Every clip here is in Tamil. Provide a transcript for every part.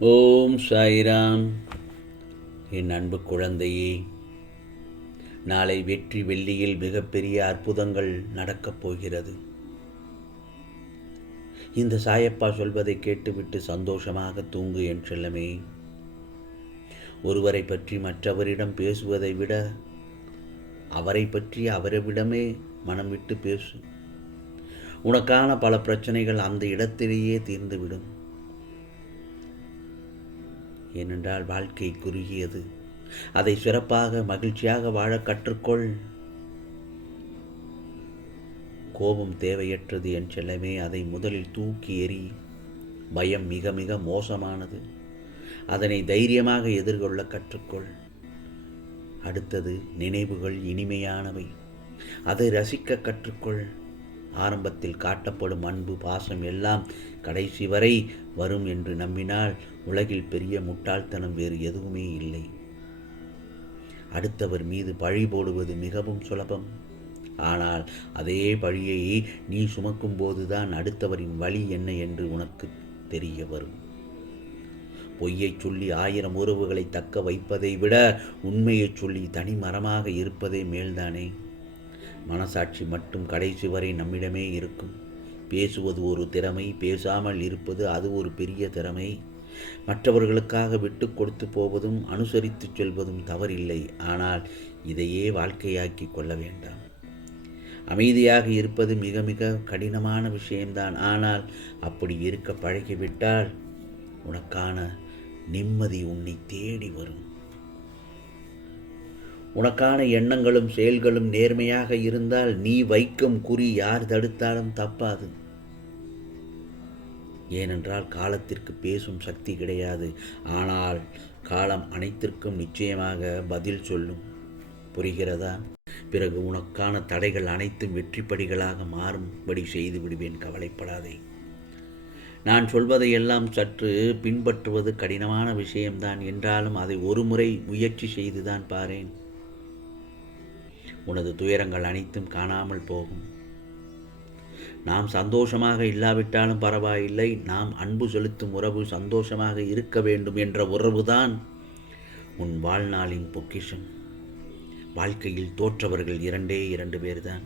ஓம் சாய்ராம். என் அன்பு குழந்தையே நாளை வெற்றி வெள்ளியில் மிகப்பெரிய அற்புதங்கள் நடக்கப் போகிறது. இந்த சாயப்பா சொல்வதை கேட்டுவிட்டு சந்தோஷமாக தூங்கு என் செல்லமே. ஒருவரை பற்றி மற்றவரிடம் பேசுவதை விட அவரை பற்றி அவரிடமே மனம் விட்டு பேசு. உனக்கான பல பிரச்சனைகள் அந்த இடத்திலேயே தீர்ந்துவிடும். ஏனென்றால் வாழ்க்கை குறுகியது. அதை சிறப்பாக மகிழ்ச்சியாக வாழ கற்றுக்கொள். கோபம் தேவையற்றது என் செல்லமே அதை முதலில் தூக்கி எறி பயம் மிக மிக மோசமானது. அதனை தைரியமாக எதிர்கொள்ள கற்றுக்கொள். அடுத்தது நினைவுகள் இனிமையானவை. அதை ரசிக்க கற்றுக்கொள். ஆரம்பத்தில் காட்டப்படும் அன்பு பாசம் எல்லாம் கடைசி வரை வரும் என்று நம்பினால் உலகில் பெரிய முட்டாள்தனம் வேறு எதுவுமே இல்லை. அடுத்தவர் மீது பழி போடுவது மிகவும் சுலபம். ஆனால் அதே பழியை நீ சுமக்கும் போதுதான் அடுத்தவரின் வழி என்ன என்று உனக்கு தெரிய வரும். பொய்யைச் சொல்லி ஆயிரம் உறவுகளை தக்க வைப்பதை விட உண்மையைச் சொல்லி தனி மரமாக இருப்பதே மேல்தானே? மனசாட்சி மட்டும் கடைசி வரை நம்மிடமே இருக்கும். பேசுவது ஒரு திறமை பேசாமல் இருப்பது அது ஒரு பெரிய திறமை. மற்றவர்களுக்காக விட்டு கொடுத்து போவதும் அனுசரித்து செல்வதும் தவறில்லை. ஆனால் இதையே வாழ்க்கையாக்கி கொள்ள வேண்டாம். அமைதியாக இருப்பது மிக மிக கடினமான விஷயம்தான். ஆனால் அப்படி இருக்க பழகிவிட்டால் உனக்கான நிம்மதி உன்னை தேடி வரும். உனக்கான எண்ணங்களும் செயல்களும் நேர்மையாக இருந்தால் நீ வைக்கும் குறி யார் தடுத்தாலும் தப்பாது. ஏனென்றால் காலத்திற்கு பேசும் சக்தி கிடையாது. ஆனால் காலம் அனைத்திற்கும் நிச்சயமாக பதில் சொல்லும். புரிகிறதா? பிறகு உனக்கான தடைகள் அனைத்தும் வெற்றிப்படிகளாக மாறும்படி செய்து விடுவேன் கவலைப்படாதே. நான் சொல்வதையெல்லாம் சற்று பின்பற்றுவது கடினமான விஷயம்தான். என்றாலும் அதை ஒரு முறை முயற்சி செய்துதான் பாரேன். உனது துயரங்கள் அனைத்தும் காணாமல் போகும். நாம் சந்தோஷமாக இல்லாவிட்டாலும் பரவாயில்லை. நாம் அன்பு செலுத்தும் உறவு சந்தோஷமாக இருக்க வேண்டும் என்ற உறவுதான் உன் வாழ்நாளின் பொக்கிஷம். வாழ்க்கையில் தோற்றவர்கள் இரண்டே இரண்டு பேர்தான்.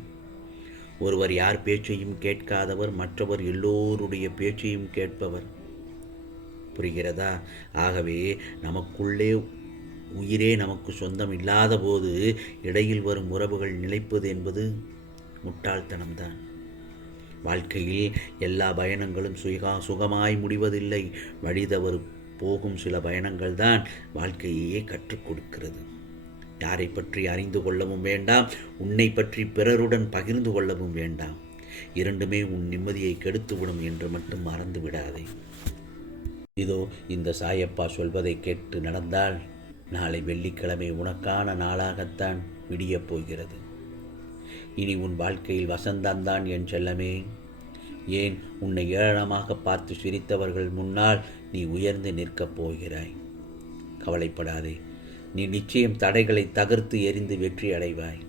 ஒருவர் யார் பேச்சையும் கேட்காதவர் மற்றவர் எல்லோருடைய பேச்சையும் கேட்பவர். புரிகிறதா? ஆகவே நமக்குள்ளே உயிரே நமக்கு சொந்தம் இல்லாத போது இடையில் வரும் உறவுகள் நிலைப்பது என்பது முட்டாள்தனம்தான். வாழ்க்கையில் எல்லா பயணங்களும் சுகா சுகமாய் முடிவதில்லை. வழிதவறு போகும் சில பயணங்கள் தான் வாழ்க்கையே கற்றுக் கொடுக்கிறது. யாரை பற்றி அறிந்து கொள்ளவும் வேண்டாம் உன்னை பற்றி பிறருடன் பகிர்ந்து கொள்ளவும் வேண்டாம். இரண்டுமே உன் நிம்மதியை கெடுத்துவிடும் என்று மட்டும் மறந்து விடாதே இதோ இந்த சாயப்பா சொல்வதை கேட்டு நடந்தால் நாளை வெள்ளிக்கிழமை உனக்கான நாளாகத்தான் விடியப் போகிறது. இனி உன் வாழ்க்கையில் வசந்தம்தான் என் செல்லமே. ஏன் உன்னை ஏளனமாக பார்த்து சிரித்தவர்கள் முன்னால் நீ உயர்ந்து நிற்கப் போகிறாய். கவலைப்படாதே நீ நிச்சயம் தடைகளை தகர்த்து எரிந்து வெற்றி அடைவாய்.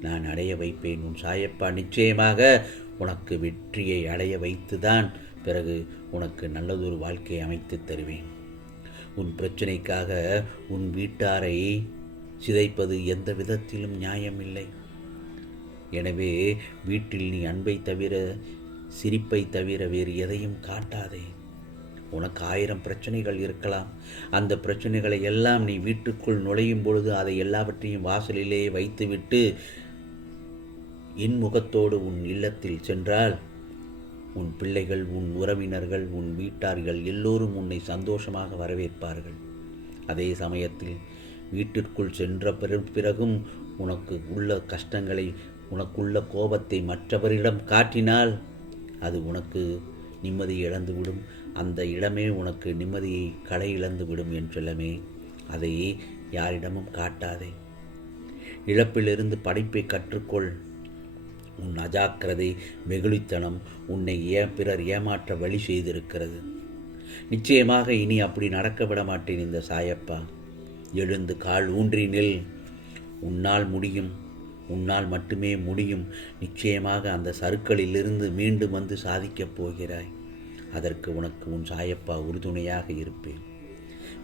நான் அடைய வைப்பேன் உன் சாயப்பா நிச்சயமாக உனக்கு வெற்றியை அடைய வைத்துதான் பிறகு உனக்கு நல்லதொரு வாழ்க்கையை அமைத்து தருவேன். உன் பிரச்சனைக்காக உன் வீட்டாரை சிதைப்பது எந்த விதத்திலும் நியாயமில்லை. எனவே வீட்டில் நீ அன்பை தவிர சிரிப்பை தவிர வேறு எதையும் காட்டாதே. உனக்கு ஆயிரம் பிரச்சனைகள் இருக்கலாம். அந்த பிரச்சனைகளை எல்லாம் நீ வீட்டுக்குள் நுழையும் பொழுது அதை எல்லாவற்றையும் வாசலிலே வைத்துவிட்டு இன்முகத்தோடு உன் இல்லத்தில் சென்றால் உன் பிள்ளைகள் உன் உறவினர்கள் உன் வீட்டார்கள் எல்லோரும் உன்னை சந்தோஷமாக வரவேற்பார்கள். அதே சமயத்தில் வீட்டிற்குள் சென்ற பிறகும் உனக்கு உள்ள கஷ்டங்களை உனக்குள்ள கோபத்தை மற்றவரிடம் காட்டினால் அது உனக்கு நிம்மதி இழந்துவிடும். அந்த இடமே உனக்கு நிம்மதியை களை இழந்து விடும் என்றெல்லாமே அதையே யாரிடமும் காட்டாதே. இழப்பிலிருந்து படைப்பை கற்றுக்கொள். உன் அஜாக்கிரதை வெகுளித்தனம் உன்னை ஏ பிறர் ஏமாற்ற வழி செய்திருக்கிறது. நிச்சயமாக இனி அப்படி நடக்க விட மாட்டேன் இந்த சாயப்பா. எழுந்து கால் ஊன்றி நில். உன்னால் முடியும் உன்னால் மட்டுமே முடியும். நிச்சயமாக அந்த சருக்களிலிருந்து மீண்டும் வந்து சாதிக்கப் போகிறாய். அதற்கு உனக்கு உன் சாயப்பா உறுதுணையாக இருப்பேன்.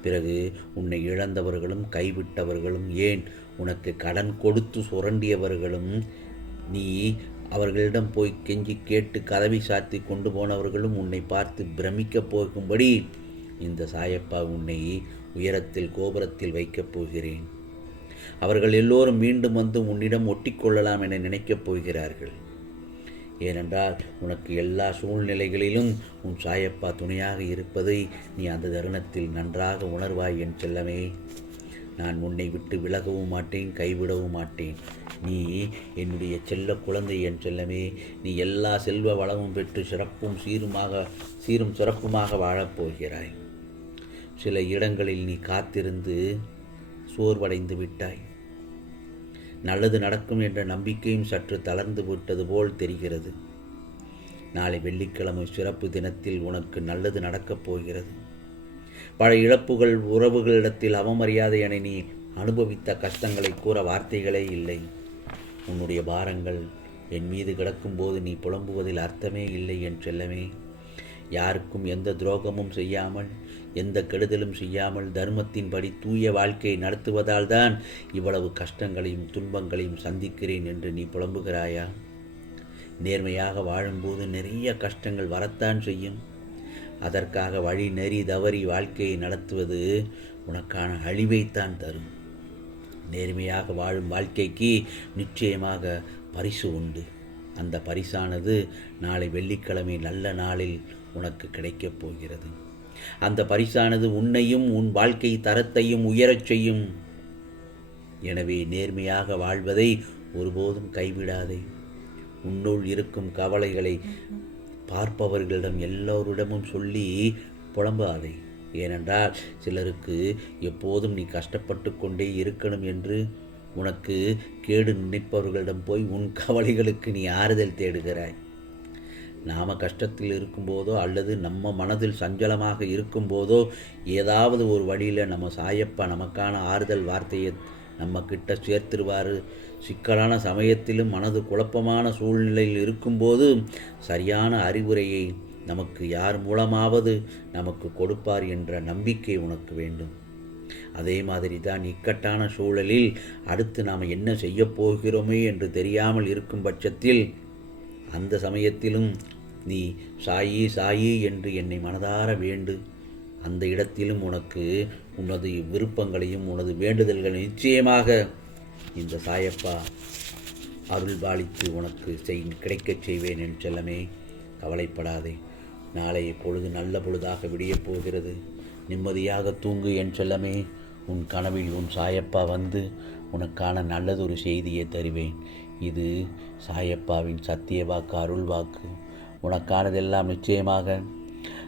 பிறகு உன்னை இழந்தவர்களும் கைவிட்டவர்களும் ஏன் உனக்கு கடன் கொடுத்து சுரண்டியவர்களும் நீ அவர்களிடம் போய் கெஞ்சி கேட்டு கதவை சாத்தி கொண்டு போனவர்களும் உன்னை பார்த்து பிரமிக்கப் போகும்படி இந்த சாயப்பா உன்னை உயரத்தில் கோபுரத்தில் வைக்கப் போகிறேன். அவர்கள் எல்லோரும் மீண்டும் வந்து உன்னிடம் ஒட்டிக்கொள்ளலாம் என நினைக்கப் போகிறார்கள். ஏனென்றால் உனக்கு எல்லா சூழ்நிலைகளிலும் உன் சாயப்பா துணையாக இருப்பதை நீ அந்த தருணத்தில் நன்றாக உணர்வாய் என் செல்லமே. நான் உன்னை விட்டு விலகவும் மாட்டேன் கைவிடவும் மாட்டேன். நீ என்னுடைய செல்ல குழந்தை என் செல்லமே. நீ எல்லா செல்வ வளமும் பெற்று சிறப்பும் சீருமாக சீரும் சிறப்புமாக வாழப்போகிறாய். சில இடங்களில் நீ காத்திருந்து சோர்வடைந்து விட்டாய். நல்லது நடக்கும் என்ற நம்பிக்கையும் சற்று தளர்ந்து விட்டது போல் தெரிகிறது. நாளை வெள்ளிக்கிழமை சிறப்பு தினத்தில் உனக்கு நல்லது நடக்கப் போகிறது. பல இழப்புகள் உறவுகளிடத்தில் அவமரியாதை என நீ அனுபவித்த கஷ்டங்களை கூற வார்த்தைகளே இல்லை. உன்னுடைய பாரங்கள் என் மீது கிடக்கும்போது நீ புலம்புவதில் அர்த்தமே இல்லை என் செல்லமே. யாருக்கும் எந்த துரோகமும் செய்யாமல் எந்த கெடுதலும் செய்யாமல் தர்மத்தின்படி தூய வாழ்க்கையை நடத்துவதால் தான் இவ்வளவு கஷ்டங்களையும் துன்பங்களையும் சந்திக்கிறேன் என்று நீ புலம்புகிறாயா? நேர்மையாக வாழும்போது நிறைய கஷ்டங்கள் வரத்தான் செய்யும். அதற்காக வழி நெறி தவறி வாழ்க்கையை நடத்துவது உனக்கான அழிவைத்தான் தரும். நேர்மையாக வாழும் வாழ்க்கைக்கு நிச்சயமாக பரிசு உண்டு. அந்த பரிசானது நாளை வெள்ளிக்கிழமை நல்ல நாளில் உனக்கு கிடைக்கப் போகிறது. அந்த பரிசானது உன்னையும் உன் வாழ்க்கை தரத்தையும் உயரச் செய்யும். எனவே நேர்மையாக வாழ்வதை ஒருபோதும் கைவிடாதே. உன்னுள் இருக்கும் கவலைகளை பார்ப்பவர்களிடம் எல்லோரிடமும் சொல்லி புலம்பாதே. ஏனென்றால் சிலருக்கு எப்போதும் நீ கஷ்டப்பட்டு கொண்டே இருக்கணும் என்று உனக்கு கேடு நினைப்பவர்களிடம் போய் உன் கவலைகளுக்கு நீ ஆறுதல் தேடுகிறாய். நாம் கஷ்டத்தில் இருக்கும்போதோ அல்லது நம்ம மனதில் சஞ்சலமாக இருக்கும்போதோ ஏதாவது ஒரு வழியில் நம்ம சாயப்பா நமக்கான ஆறுதல் வார்த்தையை நம்ம கிட்ட சிக்கலான சமயத்திலும் மனது குழப்பமான சூழ்நிலையில் இருக்கும்போது சரியான அறிவுரையை நமக்கு யார் மூலமாவது நமக்கு கொடுப்பார் என்ற நம்பிக்கை உனக்கு வேண்டும். அதே மாதிரி தான் இக்கட்டான சூழலில் அடுத்து நாம் என்ன செய்யப் போகிறோமே என்று தெரியாமல் இருக்கும் பட்சத்தில் அந்த சமயத்திலும் நீ சாயி சாயி என்று என்னை மனதார வேண்டு. அந்த இடத்திலும் உனக்கு உனது விருப்பங்களையும் உனது வேண்டுதல்களை நிச்சயமாக இந்த சாயப்பா அருள் பாலித்து உனக்கு செய் கிடைக்கச் செய்வேன் என் செல்லமே. கவலைப்படாதே. நாளைய பொழுது நல்ல பொழுதாக விடியப் போகிறது. நிம்மதியாக தூங்கு என் செல்லமே. உன் கனவில் உன் சாயப்பா வந்து உனக்கான நல்லதொரு செய்தியை தருவேன். இது சாயப்பாவின் சத்திய வாக்கு அருள் வாக்கு. உனக்கானதெல்லாம் நிச்சயமாக